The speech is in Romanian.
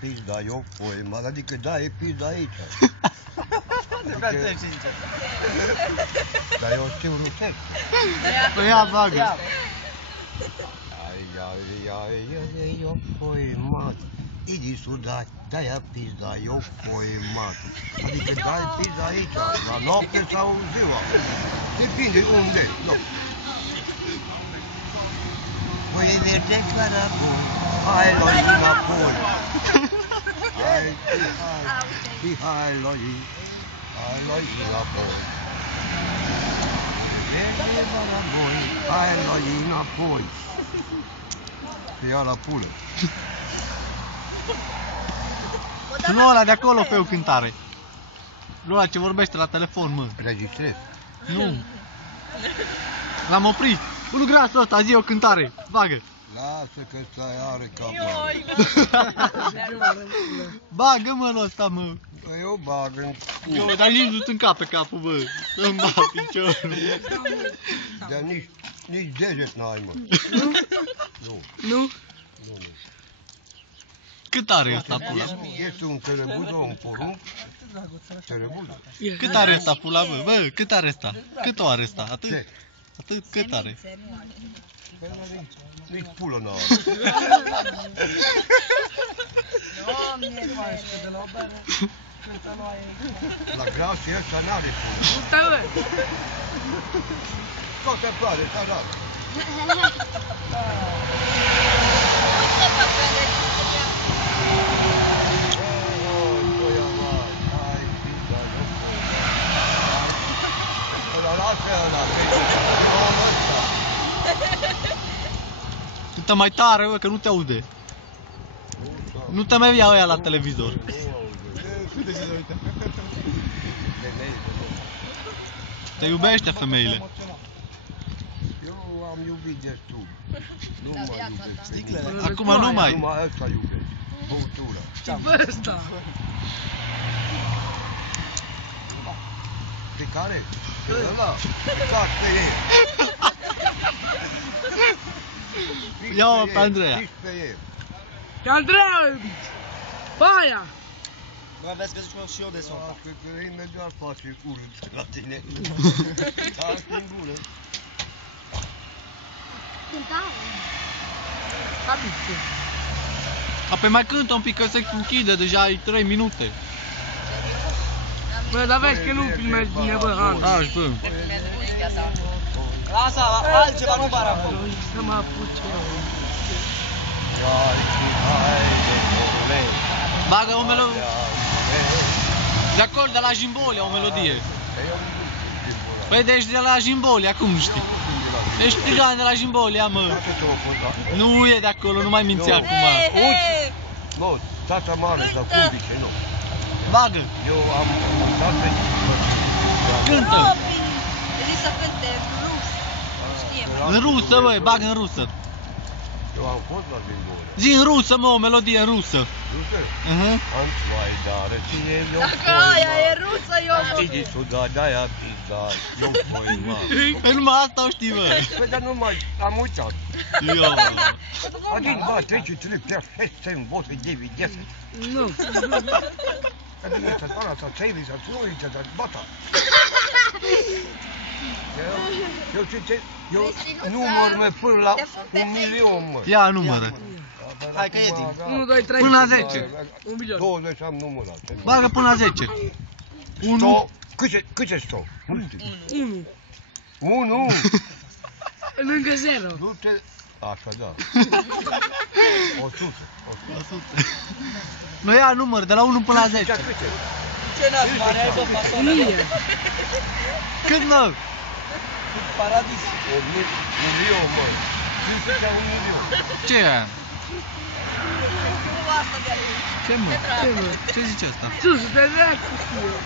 pizda, eu poema, adică da, e pizda aici. Dar eu știu rusesc. Păi ia, bagă. Ai, eu poema, idi suda, da-ia pizda, eu poema. Adică da, e pizda aici, la noapte sau ziua. Depinde unde, nu. Voi verde cara bun, hai loi înapoi. Hai loi înapoi. Verde cara bun, hai loi înapoi. Că ia la pulă. Nu ăla de acolo pe o cântare. Nu ăla ce vorbește la telefon, mă. Registrez. Nu. L-am oprit. Unul grasul ăsta, zi o cântare. Bagă. Lasă că ăsta are cap. Bagă, mă, ăsta, mă. Eu bag în cur. Eu, dar nici nu-ți încape capul, bă. Îmi bag piciorul. Dar nici deget n-ai, mă. Nu. Nu? Nu. Cât are ăsta, pula? Este un cărăbuză, un porumb. Cărăbuză. Cât are ăsta, pula, bă? Bă, cât are ăsta? Cât o are ăsta? Atât? Ce? Atât cât are? Nici pulă n-are. La grasie ăsta n-are pulă. Tot se pare, s-a dat. Cântă mai tare, bă, că nu te aude. Nu te mai ia ăia la televizor. Te iubește femeile. Eu am iubit destul. Nu mai iubesc. Acum nu mai. Numai ăsta iubesc. Băutura. Ce ăsta? Pe care? Pe ăla? Pe fac pe el. Ia-o pe Andreea. Nici pe el. Pe Andreea o iubiți. Pe aia. Bă, aveți văzut și eu de son. Cred că imediat face urât la tine. Dar în gură. Apoi mai cântă un pic că se închide, deja ai 3 minute. Bă, dar vezi că nu filmezi bine, bă, Hans. Taci, bă. Lasă, altceva nu bar acolo. Să mă apuce. Bagă o melodie. De acolo, de la Jimbolia, o melodie. Păi de ești de la Jimbolia, cum nu știi? Ești țigan de la Jimbolia, mă. Nu e de acolo, nu mai minți acum. Nu, tata mare sau cum zice, nu. Bagă. Eu am tata. Cântă. Zici să cânte rus. Știe, În rusă, băi, bagă în rusă. Eu am fost la Jimbolia. Zi în rusă, mă, o melodie în rusă. Rusă? Uh-huh. Mai dară ție, eu dacă aia e rusă, eu mă... Idi suda, de-aia pizda, eu poema. Păi numai asta o știi, bă. Păi dar nu mai am uitat. Eu. Один, два, три, четыре, пять, шесть, семь, восемь, девять, десять. Nu. Одиннадцать, двенадцать, тридцать, сорок, bata. Eu număr, mă, până la 1.000.000, mă. Ia numără. Hai că e timp. 1, 2, 3. Până la 10. 1 milion. 20 am numărat. Bagă până la 10. 1. Câte stau? Nu știu. 1. 1. Lângă 0. Nu te... Așa, da. 100. 100. Nu ia număr, de la 1 până la 10. Câte? Ce n-ați bani ai, bă, fasola? 1000. Cât, mă? Paradis. 1.000.000, mă. 500 1.000.000. Ce e aia? Nu asta de-a lui. Ce, mă? Ce, mă? Ce zice asta? Sus, de dracu știu.